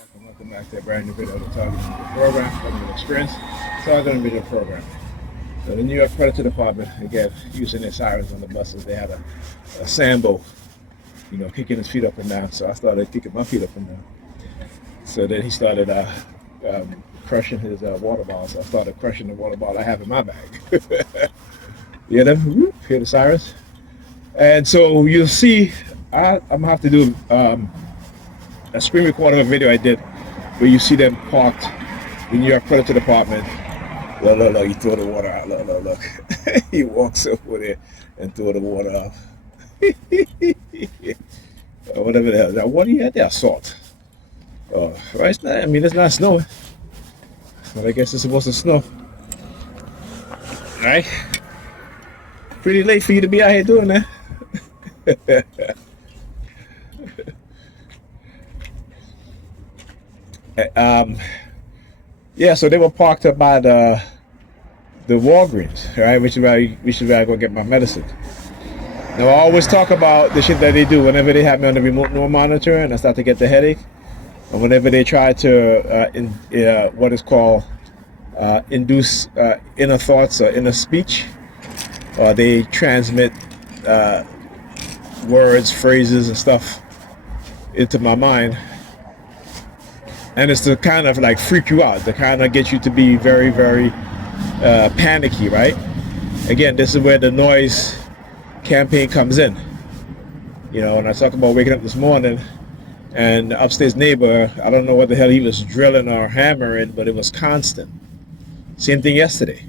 Welcome back to a brand new video of the Targeting Video Program, Targeting Experience, Targeting Video Program. So the New York Predator Department, again, using their sirens on the buses, they had a Sambo, kicking his feet up and down. So I started kicking my feet up and down. So then he started crushing his water bottle. So I started crushing the water bottle I have in my bag. Hear them? Whoop, hear the sirens? And so you'll see, I'm going to have to do a screen record of a video I did where you see them parked in New York Predator Department. Look, he threw the water out. Look. He walks over there and threw the water out. Whatever the hell. Now, what do you have there? Salt. Right? It's not snowing. But I guess it's supposed to snow. Right? Pretty late for you to be out here doing that. Yeah, so they were parked up by the Walgreens, right? Which is where I go get my medicine. Now I always talk about the shit that they do whenever they have me on the remote monitor and I start to get the headache, and whenever they try to what is called induce inner thoughts or inner speech, or they transmit words, phrases, and stuff into my mind. And it's to kind of like freak you out, to kind of get you to be very, very panicky, right? Again, this is where the noise campaign comes in. When I talk about waking up this morning and the upstairs neighbor, I don't know what the hell he was drilling or hammering, but it was constant. Same thing yesterday.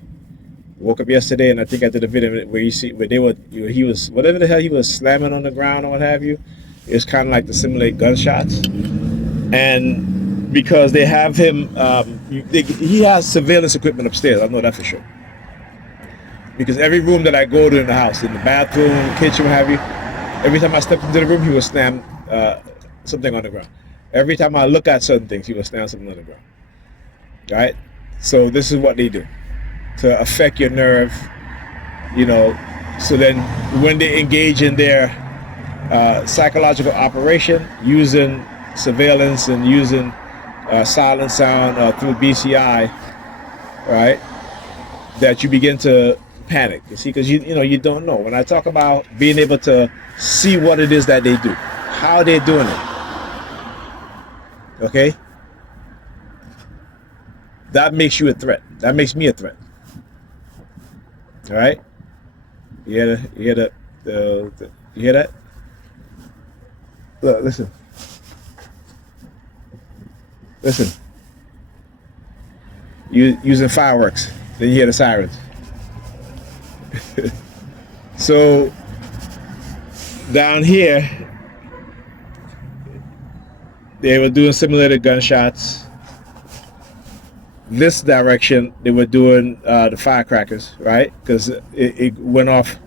Woke up yesterday and I think I did a video where he was, whatever the hell he was slamming on the ground or what have you. It's kind of like to simulate gunshots. And because they have him, he has surveillance equipment upstairs. I know that for sure. Because every room that I go to in the house, in the bathroom, kitchen, what have you, every time I step into the room, he will slam something on the ground. Every time I look at certain things, he will slam something on the ground. Right? So this is what they do to affect your nerve, so then when they engage in their psychological operation using surveillance and using silent sound through BCI, right, that you begin to panic. You see, because you don't know. When I talk about being able to see what it is that they do, how they're doing it, okay, that makes you a threat. That makes me a threat. All right, you hear that? Look, listen. You using fireworks, then you hear the sirens. So down here, they were doing simulated gunshots. This direction, they were doing the firecrackers, right? Because it went off,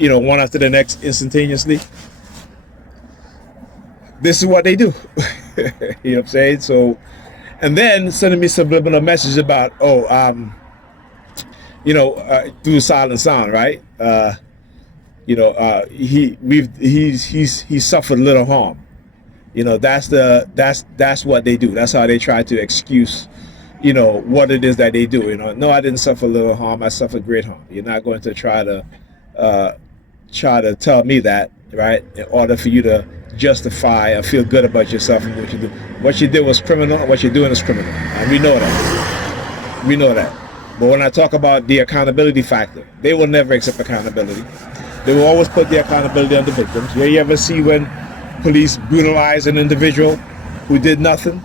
one after the next instantaneously. This is what they do. You know what I'm saying? So, and then sending me subliminal message about, through silent sound, right? He suffered little harm. That's what they do. That's how they try to excuse, what it is that they do. No, I didn't suffer little harm. I suffered great harm. You're not going to try to tell me that, right? In order for you to justify or feel good about yourself and what you do. What you did was criminal, and what you're doing is criminal. And we know that. But when I talk about the accountability factor, they will never accept accountability. They will always put the accountability on the victims. You ever see when police brutalize an individual who did nothing?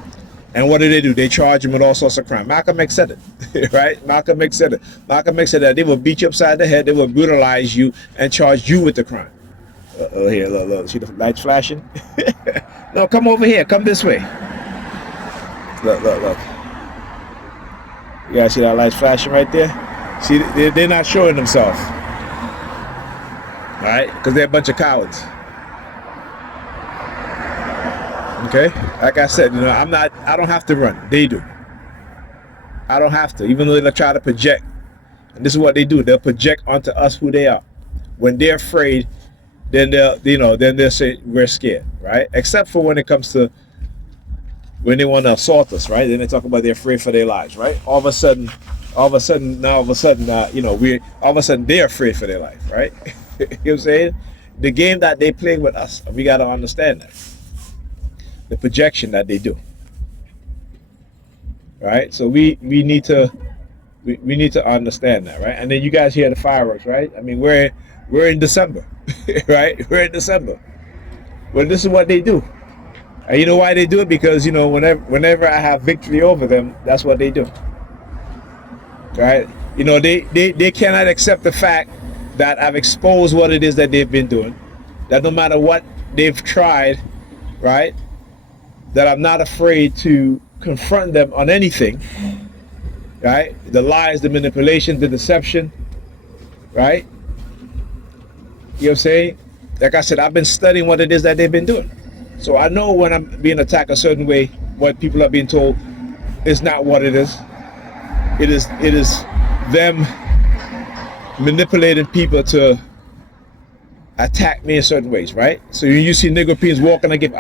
And what do? They charge him with all sorts of crime. Malcolm X said it, right? Malcolm X said that they will beat you upside the head, they will brutalize you and charge you with the crime. Here, look. See the lights flashing? No, come over here. Come this way. Look. You guys see that lights flashing right there? See, they're not showing themselves. Right? Because they're a bunch of cowards. Okay? Like I said, I don't have to run. They do. I don't have to. Even though they try to project. And this is what they do. They'll project onto us who they are. When they're afraid, then they'll say we're scared, right? Except for when it comes to when they want to assault us, right? Then they talk about they're afraid for their lives, right? All of a sudden, you know, we all of a sudden they're afraid for their life, right? You know what I'm saying? The game that they play with us, we got to understand that. The projection that they do, right? So we need to we need to understand that, right? And then you guys hear the fireworks, right? I mean, we're in December, right? We're in December. Well, this is what they do. And you know why they do it? Because, you know, whenever I have victory over them, that's what they do. Right? You know, they cannot accept the fact that I've exposed what it is that they've been doing. That no matter what they've tried, right? That I'm not afraid to confront them on anything. Right? The lies, the manipulation, the deception. Right? You know what I'm saying? Like I said, I've been studying what it is that they've been doing. So I know when I'm being attacked a certain way, what people are being told is not what it is. It is them manipulating people to attack me in certain ways, right? So you see Negropeans walking, I'm like,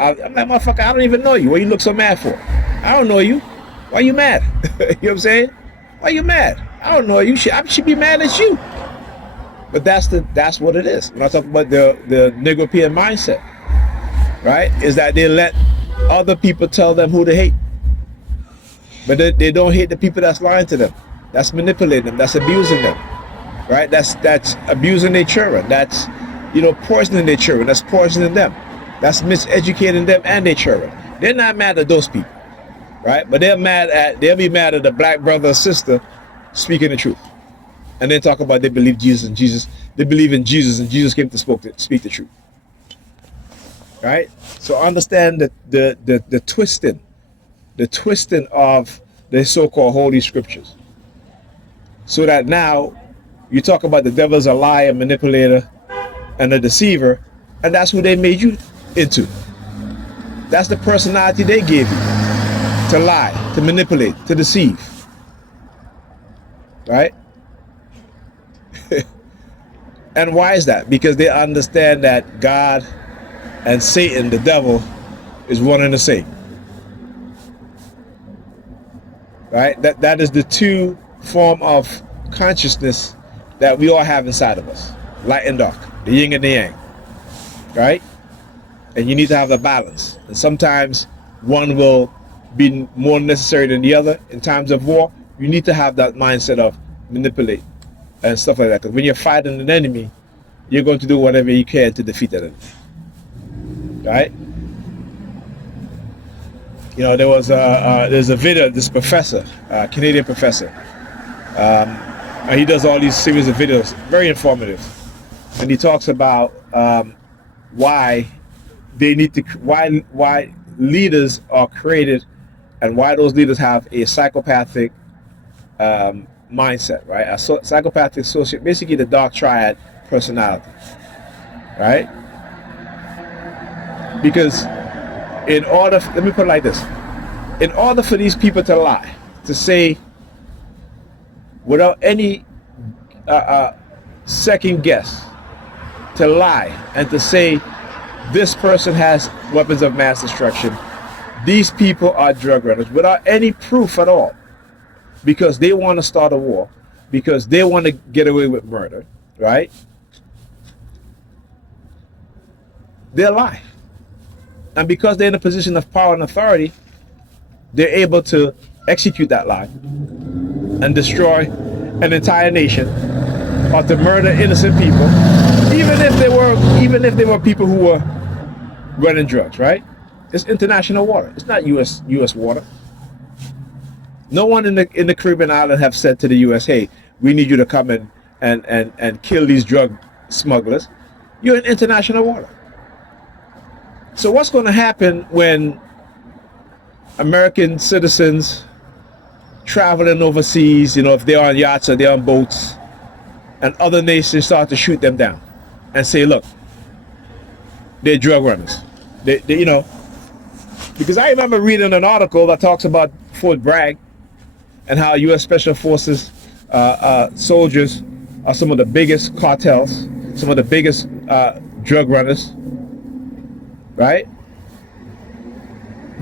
motherfucker, I don't even know you. What you look so mad for? I don't know you. Why you mad? You know what I'm saying? Why you mad? I don't know you. I should be mad at you. But that's what it is. When I talk about the Negropean mindset, right, is that they let other people tell them who to hate. But they don't hate the people that's lying to them. That's manipulating them. That's abusing them. Right? That's abusing their children. That's, you know, poisoning their children. That's poisoning them. That's miseducating them and their children. They're not mad at those people. Right? But they'll be mad at the black brother or sister speaking the truth. And then talk about they believe they believe in Jesus and Jesus came to speak the truth. Right? So understand that the twisting of the so-called holy scriptures. So that now you talk about the devil's a liar, manipulator, and a deceiver, and that's who they made you into. That's the personality they gave you. To lie, to manipulate, to deceive. Right? And why is that? Because they understand that God and Satan, the devil, is one and the same. Right? That is the two form of consciousness that we all have inside of us. Light and dark. The yin and the yang. Right? And you need to have a balance. And sometimes one will be more necessary than the other. In times of war, you need to have that mindset of manipulate and stuff like that. Because when you're fighting an enemy, you're going to do whatever you can to defeat that enemy. Right? You know, there's a video, this professor, Canadian professor, and he does all these series of videos, very informative, and he talks about why leaders are created and why those leaders have a psychopathic mindset, right? A psychopathic social, basically the dark triad personality, right? Because let me put it like this. In order for these people to lie, to say without any second guess, to lie and to say this person has weapons of mass destruction, these people are drug runners without any proof at all, because they want to start a war, because they want to get away with murder, right? They'll lie. And because they're in a position of power and authority, they're able to execute that lie and destroy an entire nation, or to murder innocent people, even if they were people who were running drugs, right? It's international water. It's not U.S. water. No one in the Caribbean island have said to the U.S., "Hey, we need you to come in and kill these drug smugglers." You're in international water. So what's going to happen when American citizens traveling overseas, you know, if they're on yachts or they're on boats, and other nations start to shoot them down and say, look, they're drug runners. They you know, because I remember reading an article that talks about Fort Bragg and how U.S. Special Forces soldiers are some of the biggest cartels, some of the biggest drug runners. Right?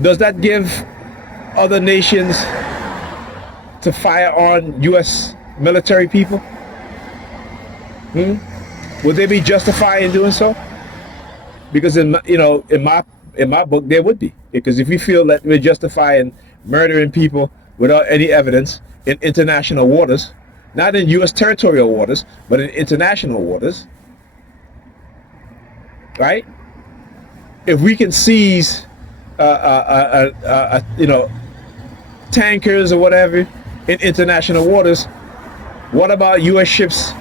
Does that give other nations to fire on U.S. military people? Would they be justified in doing so? Because in my book there would be, because if we feel that we're justifying murdering people without any evidence in international waters, not in U.S. territorial waters, but in international waters, right? If we can seize, tankers or whatever in international waters, what about U.S. ships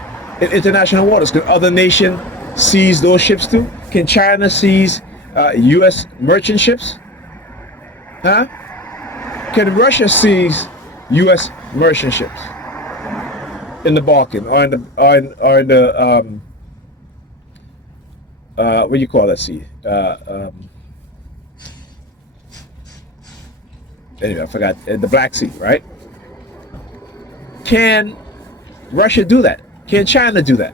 in international waters? Can other nations seize those ships too? Can China seize U.S. merchant ships? Huh? Can Russia seize U.S. merchant ships in the Balkan or in the what do you call that sea? Anyway, I forgot, the Black Sea, right? Can Russia do that? Can China do that?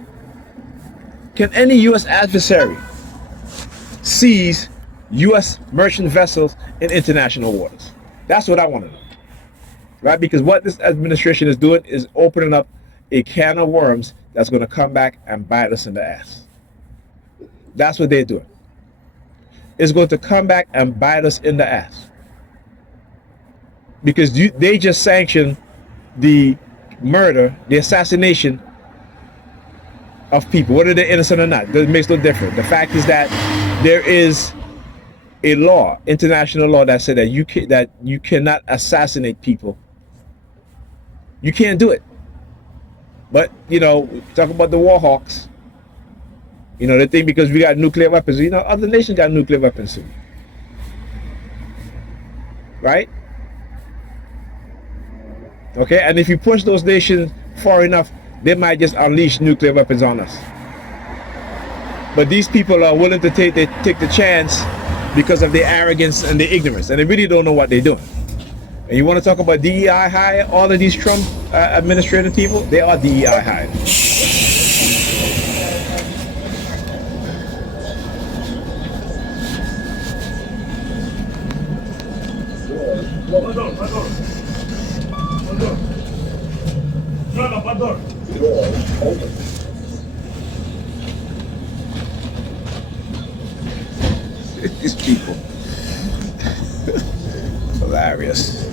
Can any U.S. adversary seize U.S. merchant vessels in international waters? That's what I want to know, right? Because what this administration is doing is opening up a can of worms that's going to come back and bite us in the ass. That's what they're doing. It's going to come back and bite us in the ass. Because they just sanctioned the murder, the assassination of people, whether they're innocent or not. It makes no difference. The fact is that there is a law, international law, that said that you cannot assassinate people. You can't do it. But talk about the war hawks. They think because we got nuclear weapons, other nations got nuclear weapons too, right? Okay, and if you push those nations far enough, they might just unleash nuclear weapons on us. But these people are willing to take the chance because of their arrogance and their ignorance, and they really don't know what they're doing. And you want to talk about DEI hire? All of these Trump administrative people, they are DEI hired. These people. Hilarious.